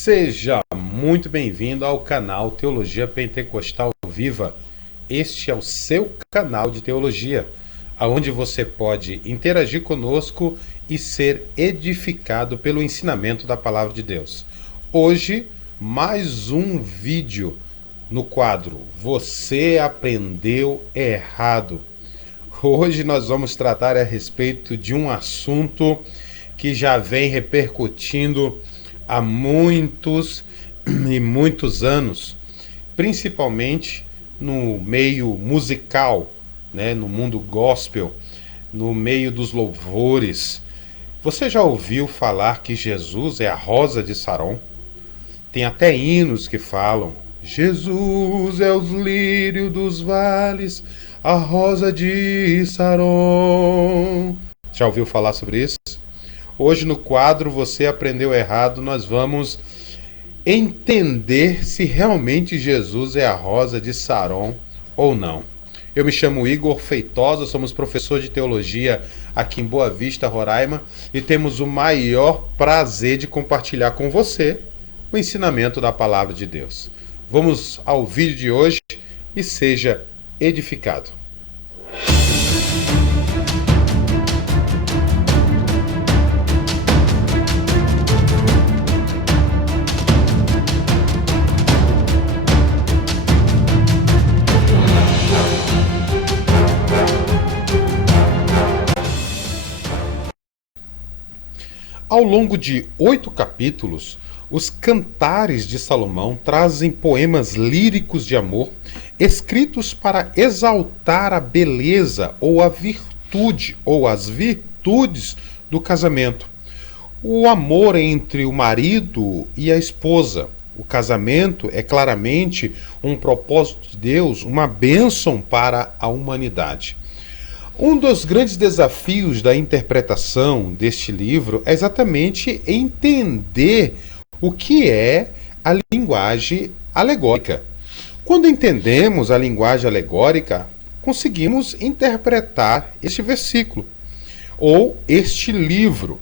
Seja muito bem-vindo ao canal Teologia Pentecostal Viva. Este é o seu canal de teologia, onde você pode interagir conosco e ser edificado pelo ensinamento da Palavra de Deus. Hoje, mais um vídeo no quadro Você Aprendeu Errado. Hoje nós vamos tratar a respeito de um assunto que já vem repercutindo há muitos e muitos anos, principalmente no meio musical, né, no mundo gospel, no meio dos louvores. Você já ouviu falar que Jesus é a rosa de Saron? Tem até hinos que falam: Jesus é os lírios dos vales, a rosa de Saron. Já ouviu falar sobre isso? Hoje no quadro Você Aprendeu Errado, nós vamos entender se realmente Jesus é a rosa de Saron ou não. Eu me chamo Igor Feitosa, somos professor de teologia aqui em Boa Vista, Roraima, e temos o maior prazer de compartilhar com você o ensinamento da Palavra de Deus. Vamos ao vídeo de hoje e seja edificado. Ao longo de 8 capítulos, os Cantares de Salomão trazem poemas líricos de amor, escritos para exaltar a beleza ou a virtude ou as virtudes do casamento. O amor entre o marido e a esposa. O casamento é claramente um propósito de Deus, uma bênção para a humanidade. Um dos grandes desafios da interpretação deste livro é exatamente entender o que é a linguagem alegórica. Quando entendemos a linguagem alegórica, conseguimos interpretar este versículo ou este livro.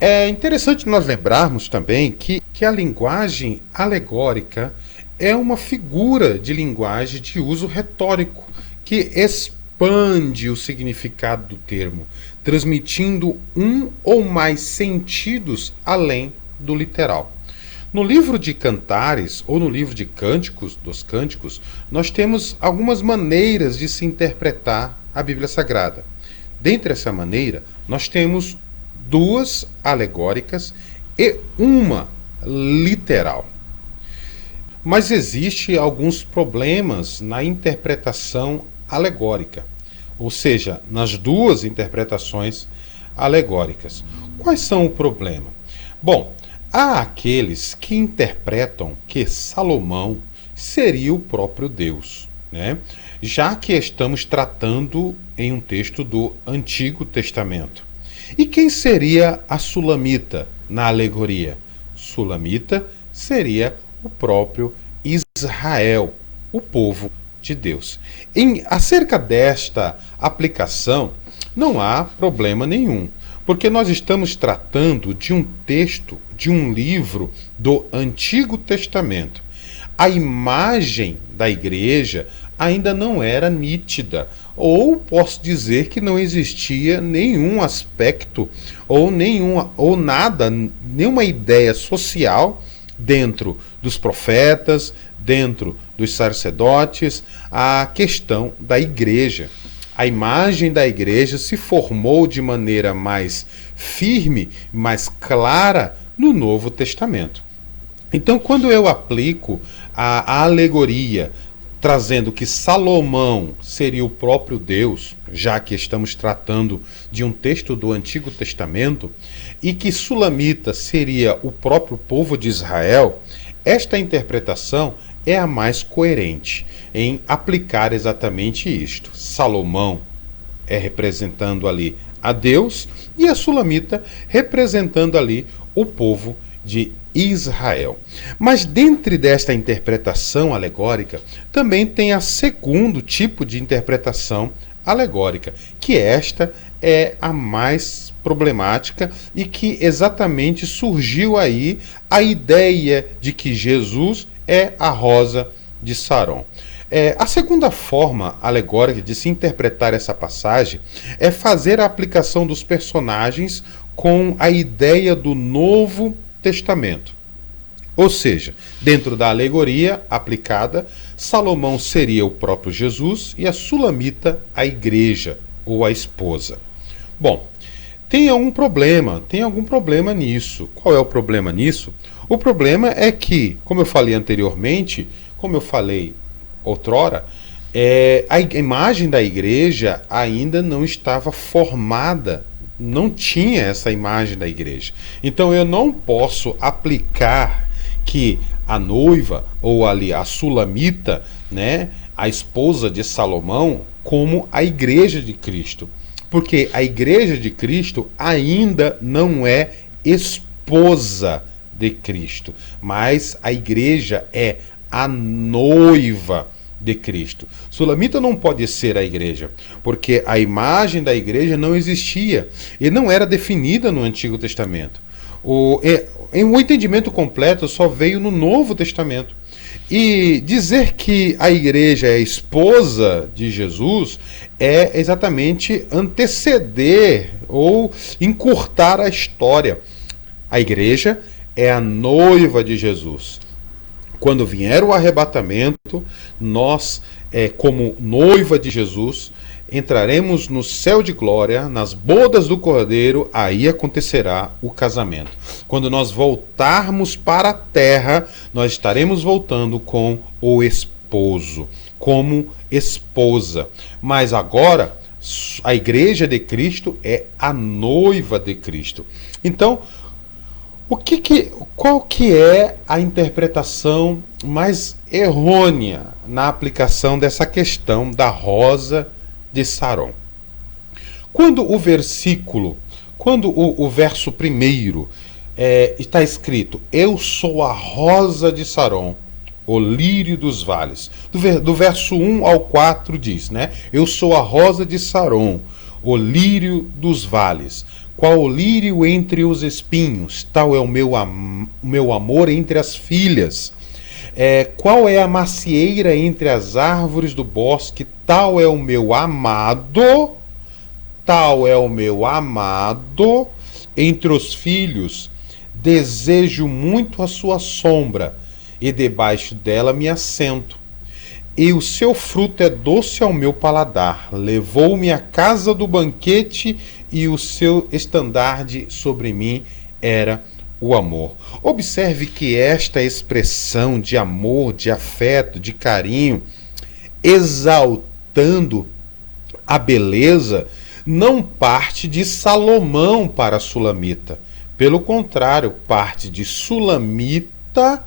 É interessante nós lembrarmos também que a linguagem alegórica é uma figura de linguagem de uso retórico que expande o significado do termo, transmitindo um ou mais sentidos além do literal. No livro de Cantares, ou no livro de Cânticos, dos Cânticos, nós temos algumas maneiras de se interpretar a Bíblia Sagrada. Dentre essa maneira, nós temos duas alegóricas e uma literal. Mas existem alguns problemas na interpretação alegórica, ou seja, nas duas interpretações alegóricas. Quais são o problema? Bom, há aqueles que interpretam que Salomão seria o próprio Deus, né? Já que estamos tratando em um texto do Antigo Testamento. E quem seria a Sulamita na alegoria? Sulamita seria o próprio Israel, o povo de Deus. Acerca desta aplicação, não há problema nenhum, porque nós estamos tratando de um texto, de um livro do Antigo Testamento. A imagem da igreja ainda não era nítida, ou posso dizer que não existia nenhum aspecto ou nenhuma ideia social dentro dos profetas, dentro dos sacerdotes, a questão da igreja. A imagem da igreja se formou de maneira mais firme, mais clara no Novo Testamento. Então, quando eu aplico a alegoria, trazendo que Salomão seria o próprio Deus, já que estamos tratando de um texto do Antigo Testamento, e que Sulamita seria o próprio povo de Israel, esta interpretação é a mais coerente em aplicar exatamente isto. Salomão é representando ali a Deus e a Sulamita representando ali o povo de Israel. Mas dentro desta interpretação alegórica, também tem a segundo tipo de interpretação alegórica, que esta é a mais problemática e que exatamente surgiu aí a ideia de que Jesus é a rosa de Saron. A segunda forma alegórica de se interpretar essa passagem é fazer a aplicação dos personagens com a ideia do Novo Testamento. Ou seja, dentro da alegoria aplicada, Salomão seria o próprio Jesus e a Sulamita a igreja ou a esposa. Bom, tem algum problema nisso. Qual é o problema nisso? O problema é que, como eu falei anteriormente, como eu falei outrora, a imagem da igreja ainda não estava formada, não tinha essa imagem da igreja. Então eu não posso aplicar que a noiva, ou ali a Sulamita, né, a esposa de Salomão, como a igreja de Cristo. Porque a igreja de Cristo ainda não é esposa de Cristo, mas a igreja é a noiva de Cristo. Sulamita não pode ser a igreja, porque a imagem da igreja não existia e não era definida no Antigo Testamento. O entendimento completo só veio no Novo Testamento. E dizer que a igreja é a esposa de Jesus é exatamente anteceder ou encurtar a história. A igreja é a noiva de Jesus. Quando vier o arrebatamento, nós, como noiva de Jesus, entraremos no céu de glória, nas bodas do Cordeiro, aí acontecerá o casamento. Quando nós voltarmos para a terra, nós estaremos voltando com o esposo, como esposa. Mas agora, a igreja de Cristo é a noiva de Cristo. Então, qual que é a interpretação mais errônea na aplicação dessa questão da rosa de Saron? Quando o verso primeiro está escrito: eu sou a rosa de Saron, o lírio dos vales. Do verso 1 ao 4 diz, né? Eu sou a rosa de Saron, o lírio dos vales. Qual o lírio entre os espinhos, tal é o meu amor entre as filhas. Qual é a macieira entre as árvores do bosque, tal é o meu amado, entre os filhos. Desejo muito a sua sombra, e debaixo dela me assento. E o seu fruto é doce ao meu paladar. Levou-me à casa do banquete, e o seu estandarte sobre mim era o amor. Observe que esta expressão de amor, de afeto, de carinho, exaltando a beleza, não parte de Salomão para a Sulamita. Pelo contrário, parte de Sulamita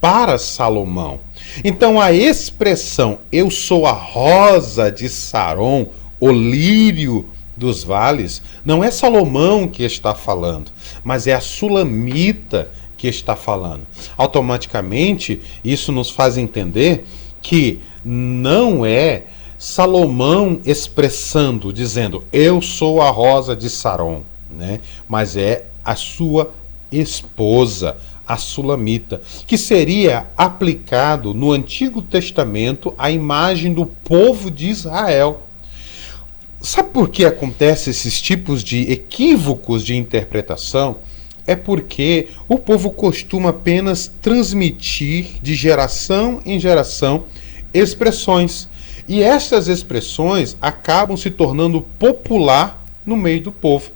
para Salomão. Então a expressão eu sou a rosa de Saron, o lírio dos vales, não é Salomão que está falando, mas é a Sulamita que está falando. Automaticamente, isso nos faz entender que não é Salomão expressando, dizendo eu sou a rosa de Saron, né? Mas é a sua esposa, a Sulamita, que seria aplicado no Antigo Testamento à imagem do povo de Israel. Sabe por que acontecem esses tipos de equívocos de interpretação? É porque o povo costuma apenas transmitir de geração em geração expressões. E estas expressões acabam se tornando popular no meio do povo.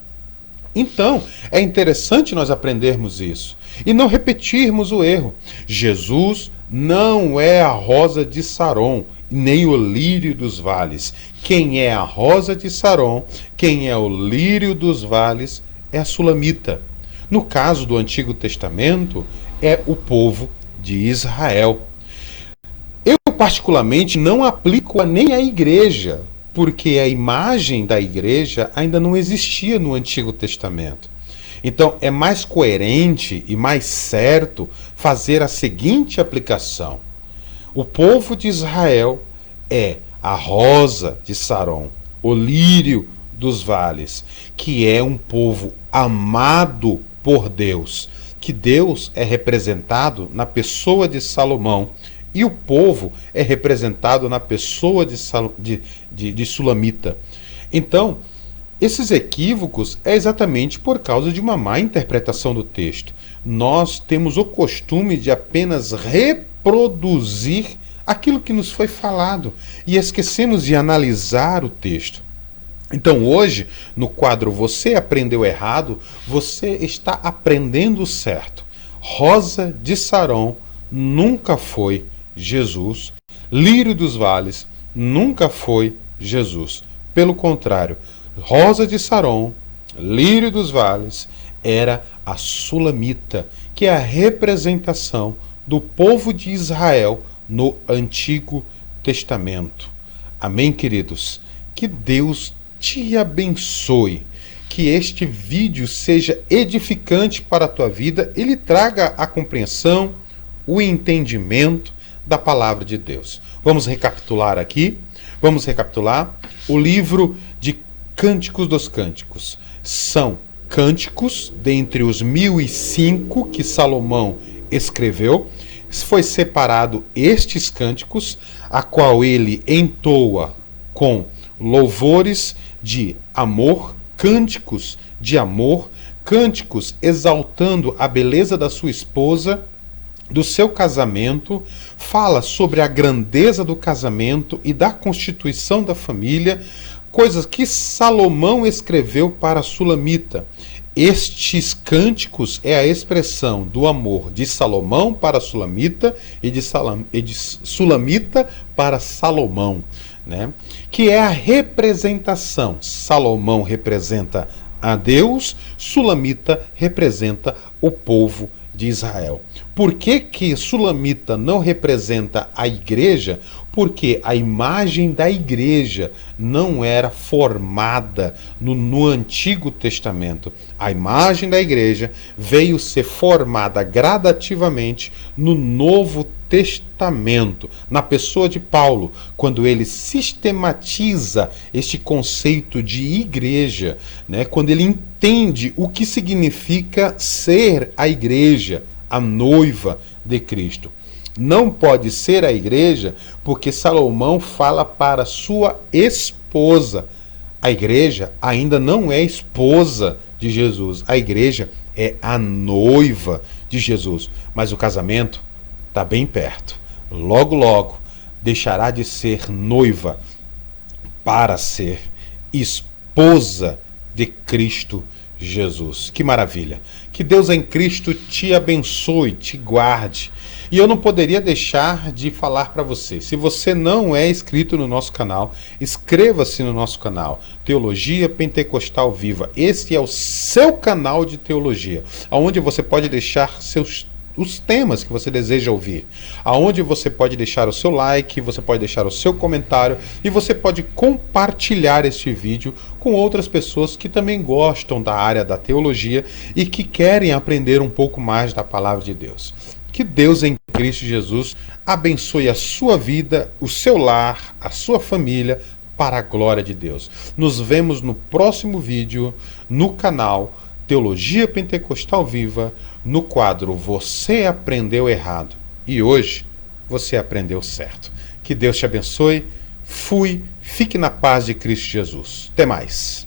Então, é interessante nós aprendermos isso e não repetirmos o erro. Jesus não é a rosa de Saron, nem o lírio dos vales. Quem é a rosa de Saron, quem é o lírio dos vales, é a Sulamita. No caso do Antigo Testamento, é o povo de Israel. Eu, particularmente, não aplico nem à igreja, porque a imagem da igreja ainda não existia no Antigo Testamento. Então, é mais coerente e mais certo fazer a seguinte aplicação. O povo de Israel é a rosa de Saron, o lírio dos vales, que é um povo amado por Deus, que Deus é representado na pessoa de Salomão e o povo é representado na pessoa de Sulamita. Então, esses equívocos é exatamente por causa de uma má interpretação do texto. Nós temos o costume de apenas reproduzir aquilo que nos foi falado e esquecemos de analisar o texto. Então hoje, no quadro Você Aprendeu Errado, você está aprendendo certo. Rosa de Saron nunca foi Jesus. Lírio dos Vales nunca foi Jesus. Pelo contrário, Rosa de Saron, Lírio dos Vales, era a Sulamita, que é a representação do povo de Israel no Antigo Testamento. Amém, queridos? Que Deus te abençoe, que este vídeo seja edificante para a tua vida e lhe traga a compreensão, o entendimento da palavra de Deus. Vamos recapitular aqui. Vamos recapitular o livro de Cânticos dos Cânticos. São cânticos dentre os 1005 que Salomão escreveu. Foi separado estes cânticos, a qual ele entoa com louvores de amor, cânticos de amor, cânticos exaltando a beleza da sua esposa, do seu casamento, fala sobre a grandeza do casamento e da constituição da família, coisas que Salomão escreveu para a Sulamita. Estes cânticos é a expressão do amor de Salomão para a Sulamita e de Sulamita para Salomão, né? Que é a representação. Salomão representa a Deus, Sulamita representa o povo de Israel. Por que Sulamita não representa a igreja? Porque a imagem da igreja não era formada no Antigo Testamento. A imagem da igreja veio ser formada gradativamente no Novo Testamento, na pessoa de Paulo, quando ele sistematiza este conceito de igreja, né? Quando ele entende o que significa ser a igreja, a noiva de Cristo. Não pode ser a igreja porque Salomão fala para sua esposa. A igreja ainda não é esposa de Jesus. A igreja é a noiva de Jesus. Mas o casamento está bem perto. Logo, logo, deixará de ser noiva para ser esposa de Cristo Jesus. Que maravilha! Que Deus em Cristo te abençoe, te guarde. E eu não poderia deixar de falar para você, se você não é inscrito no nosso canal, inscreva-se no nosso canal, Teologia Pentecostal Viva. Esse é o seu canal de teologia, onde você pode deixar os temas que você deseja ouvir, aonde você pode deixar o seu like, você pode deixar o seu comentário e você pode compartilhar este vídeo com outras pessoas que também gostam da área da teologia e que querem aprender um pouco mais da palavra de Deus. Que Deus em Cristo Jesus abençoe a sua vida, o seu lar, a sua família, para a glória de Deus. Nos vemos no próximo vídeo no canal Teologia Pentecostal Viva, no quadro Você Aprendeu Errado. E hoje você aprendeu certo. Que Deus te abençoe. Fique na paz de Cristo Jesus. Até mais.